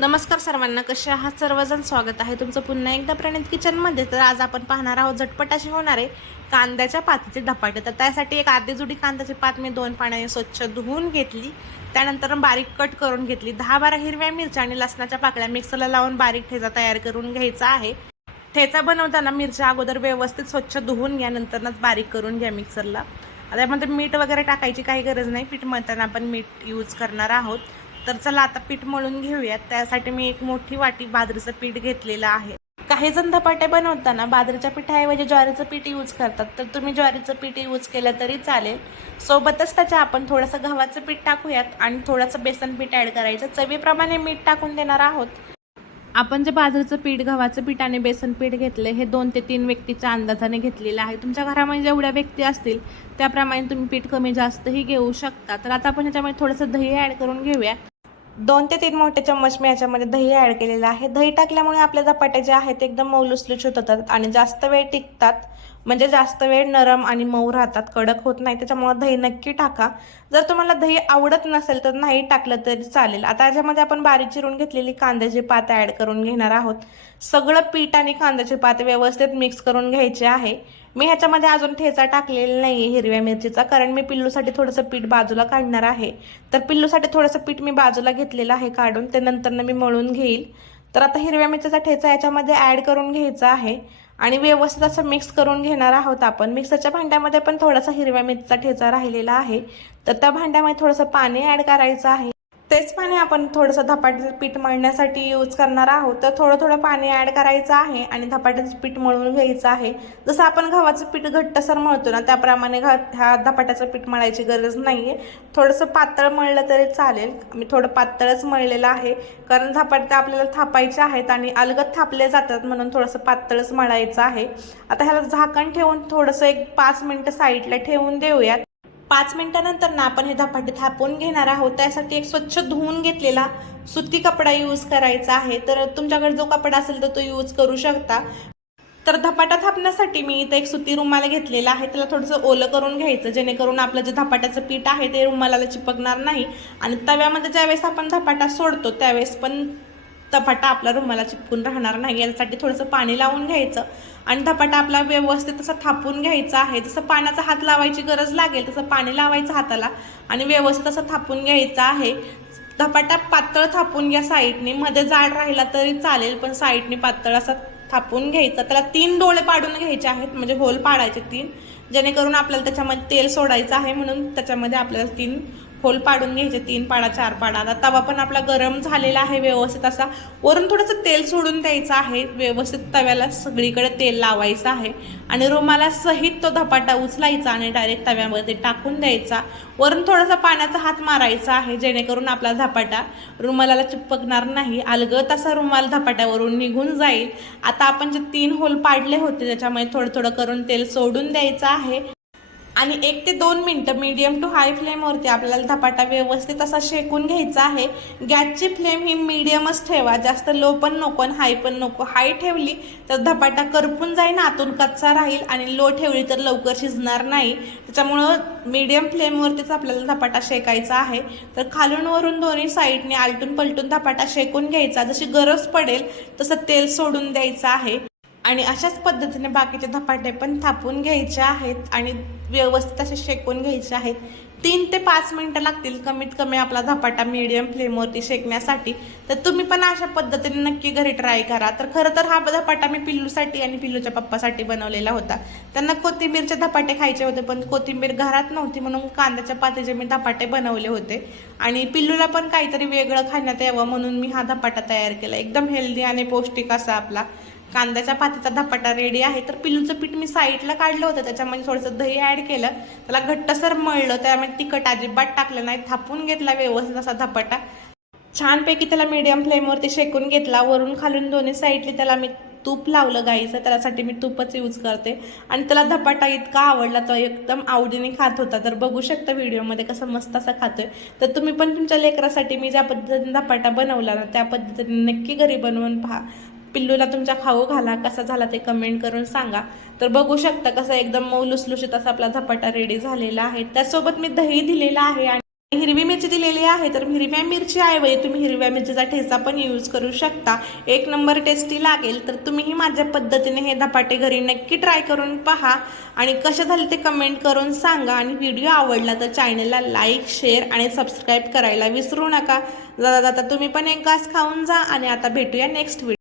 नमस्कार सर्वांना कसे आहात? सर्वजण स्वागत आहे तुमचं पुन्हा एकदा प्रणित किचनमध्ये. तर आज आपण पाहणार आहोत झटपट असे होणारे कांद्याच्या पातीचे धपाटे. तर त्यासाठी एक अर्धी जुडी कांद्याची पात मी दोन पाण्याने स्वच्छ धुवून घेतली. त्यानंतर बारीक कट करून घेतली. दहा बारा हिरव्या मिरच्या आणि लसणाच्या पाकळ्या मिक्सरला लावून बारीक ठेचा तयार करून घ्यायचा आहे. ठेचा बनवताना मिरच्या अगोदर व्यवस्थित स्वच्छ धुवून घ्या नंतरच बारीक करून घ्या मिक्सरला. त्यामध्ये मीठ वगैरे टाकायची काही गरज नाही. पीठ मळताना आपण मीठ यूज करणार आहोत. तर चला आता पीठ मळून घेऊयात. त्यासाठी मी एक मोठी वाटी बाजरीचं पीठ घेतलेलं आहे. काही जण धपाटे बनवताना बाजरीच्या पिठाऐवजी ज्वारीचं पीठ यूज करतात. तर तुम्ही ज्वारीचं पीठ यूज केलं तरी चालेल. सोबतच त्याच्या आपण थोडंसं गव्हाचं पीठ टाकूयात आणि थोडंसं बेसन पीठ ॲड करायचं. चवीप्रमाणे मीठ टाकून देणार आहोत. आपण जे बाजरीचं पीठ गव्हाचं पीठ आणि बेसन पीठ घेतलं हे दोन ते तीन व्यक्तीच्या अंदाजाने घेतलेलं आहे. तुमच्या घरामध्ये जेवढ्या व्यक्ती असतील त्याप्रमाणे तुम्ही पीठ कमी जास्तही घेऊ शकता. तर आता आपण ह्याच्यामध्ये थोडंसं दही ॲड करून घेऊया. दोन ते तीन मोठे चम्मच मी याच्यामध्ये दही ॲड केलेलं आहे. दही टाकल्यामुळे आपल्या धपाटे जे आहेत एकदम मऊ लुसलुशीत होतात आणि जास्त वेळ टिकतात. म्हणजे जास्त वेळ नरम आणि मऊ राहतात कडक होत नाही त्याच्यामुळे दही नक्की टाका. जर तुम्हाला दही आवडत नसेल तर नाही टाकलं तरी चालेल. आता याच्यामध्ये आपण बारीक चिरून घेतलेली कांद्याची पात ॲड करून घेणार आहोत. सगळं पीठ आणि कांद्याची पात व्यवस्थित मिक्स करून घ्यायचे आहे. मी ह्याच्यामध्ये अजून ठेचा टाकलेला नाही आहे हिरव्या मिरचीचा कारण मी पिल्लूसाठी थोडंसं पीठ बाजूला काढणार आहे. तर पिल्लूसाठी थोडंसं पीठ मी बाजूला घेतलेलं आहे काढून ते नंतरनं मी मळून घेईल. तर आता हिरव्या मिरचीचा ठेचा याच्यामध्ये ॲड करून घ्यायचा आहे. आणि व्यवस्थित असं मिक्स करून घेणार आहोत आपण. मिक्सरच्या भांड्यामध्ये पण थोडासा हिरव्या मिरचा ठेचा राहिलेला आहे. तर त्या भांड्यामध्ये थोडंसं पाणी ॲड करायचं आहे. तेच पाणी आपण थोडंसं धपाट्याचं पीठ मळण्यासाठी यूज करणार आहोत. तर थोडं थोडं पाणी ॲड करायचं आहे आणि धपाट्याचं पीठ मळून घ्यायचं आहे. जसं आपण गव्हाचं पीठ घट्टसर मळतो ना त्याप्रमाणे घ ह्या धपाट्याचं पीठ मळायची गरज नाही आहे थोडंसं पातळ मळलं तरी चालेल. मी थोडं पातळच मळलेलं आहे. कारण धपाटे आपल्याला थापायचे आहेत आणि अलगद थापले जातात म्हणून थोडंसं पातळच मळायचं आहे. आता ह्याला झाकण ठेवून थोडंसं एक पाच मिनटं साईडला ठेवून देऊयात. पाच मिनिटानंतर ना आपण हे धपाटे थापून घेणार आहोत. त्यासाठी एक स्वच्छ धुवून घेतलेला सुती कपडा यूज करायचा आहे. तर तुमच्याकडे जो कपडा असेल तर तो यूज करू शकता. तर धपाटा थापण्यासाठी मी इथं एक सुती रुमाल घेतलेला आहे. त्याला थोडंसं ओलं करून घ्यायचं. जेणेकरून आपलं जे धपाट्याचं पीठ आहे ते रुमालाला चिपकणार नाही. आणि तव्यामध्ये ज्यावेळेस आपण धपाटा सोडतो त्यावेळेस पण धपाटा आपला रुमाला चिपकून राहणार नाही. यासाठी थोडंसं पाणी लावून घ्यायचं. आणि धपाटा आपला व्यवस्थित तसा थापून घ्यायचा आहे. जसं पाण्याचा हात लावायची गरज लागेल तसं पाणी लावायचं हाताला आणि व्यवस्थित असं थापून घ्यायचं आहे. धपाटा पातळ थापून घ्या साईडने. मध्ये जाड राहिला तरी चालेल पण साईडने पातळ असा थापून घ्यायचा. त्याला तीन डोळे पाडून घ्यायचे आहेत म्हणजे होल पाडायचे तीन. जेणेकरून आपल्याला त्याच्यामध्ये तेल सोडायचं आहे म्हणून त्याच्यामध्ये आपल्याला तीन होल पाडून घ्यायचे तीन पाडा चार पाडा. आता तवा पण आपला गरम झालेला आहे व्यवस्थित असा. वरून थोडंसं तेल सोडून द्यायचं आहे. व्यवस्थित तव्याला सगळीकडे तेल लावायचं आहे. आणि रुमाला सहित तो धपाटा उचलायचा आणि डायरेक्ट तव्यामध्ये टाकून द्यायचा. वरून थोडासा पाण्याचा हात मारायचा आहे जेणेकरून आपला धपाटा रुमालाला चिपकणार नाही. अलगत असा रुमाल धपाट्यावरून निघून जाईल. आता आपण जे तीन होल पाडले होते त्याच्यामध्ये थोडं थोडं करून तेल सोडून द्यायचं आहे. आणि एक ते दोन मिनटं मीडियम टू हाय फ्लेमवरती आपल्याला धपाटा व्यवस्थित असा शेकून घ्यायचा आहे. गॅसची फ्लेम ही मीडियमच ठेवा जास्त लो पण नको आणि हाय पण नको. हाय ठेवली तर धपाटा करपून जाईल आतून कच्चा राहील आणि लो ठेवली तर लवकर शिजणार नाही. त्याच्यामुळं मीडियम फ्लेमवरतीच आपल्याला धपाटा शेकायचा आहे. तर खालून वरून दोन्ही साईडने आलटून पलटून धपाटा शेकून घ्यायचा. जशी गरज पडेल तसं तेल सोडून द्यायचं आहे. आणि अशाच पद्धतीने बाकीचे धपाटे पण थापून घ्यायचे आहेत आणि व्यवस्थित असे शेकून घ्यायचे आहेत. तीन ते पाच मिनटं लागतील कमीत कमी आपला धपाटा मीडियम फ्लेमवरती शेकण्यासाठी. तर तुम्ही पण अशा पद्धतीने नक्की घरी ट्राय करा. तर खरं तर हा धपाटा मी पिल्लूसाठी आणि पिल्लूच्या पप्पासाठी बनवलेला होता. त्यांना कोथिंबीरचे धपाटे खायचे होते पण कोथिंबीर घरात नव्हती म्हणून कांद्याच्या पातीचे मी धपाटे बनवले होते. आणि पिल्लूला पण काहीतरी वेगळं खाण्यात यावं म्हणून मी हा धपाटा तयार केला. एकदम हेल्दी आणि पौष्टिक असा आपला. कांद्याच्या पातीचा धपाटा रेडी आहे. तर पिलूचं पीठ मी साईडला काढलं होतं. त्याच्यामध्ये थोडंसं दही ॲड केलं. त्याला घट्टसर मळलं. त्यामध्ये तिखट अजिबात टाकलं नाही. थापून घेतला व्यवस्थित असा धपाटा. छानपैकी त्याला मीडियम फ्लेमवरती शेकून घेतला. वरून खालून दोन्ही साईडली त्याला मी तूप लावलं गाईचं त्यासाठी मी तूपच यूज करते. आणि त्याला धपाटा इतका आवडला तो एकदम आवडीने खात होता. तर बघू शकता व्हिडिओमध्ये कसं मस्त असं खातोय. तर तुम्ही पण तुमच्या लेकरासाठी मी ज्या पद्धतीने धपाटा बनवला ना त्या पद्धतीने नक्की घरी बनवून पहा. पिल्लूला तुमच्या खाऊ घाला कसा झाला ते कमेंट करून सांगा. तर बघू शकता कसं एकदम मऊ लुसलुशीत असा आपला झपाटा रेडी झालेला आहे. त्यासोबत मी दही दिलेला आहे आणि हिरवी मिरची दिलेली आहे. तर हिरव्या मिरची ऐवजी तुम्ही हिरव्या मिरचीचा ठेचा पण यूज करू शकता. एक नंबर टेस्टी लागेल. तर तुम्हीही माझ्या पद्धतीने हे धपाटे घरी नक्की ट्राय करून पहा. आणि कसे झाले ते कमेंट करून सांगा. आणि व्हिडिओ आवडला तर चॅनलला लाईक शेअर आणि सबस्क्राईब करायला विसरू नका. जाता जाता तुम्ही पण एक घास खाऊन जा. आणि आता भेटूया नेक्स्ट व्हिडिओ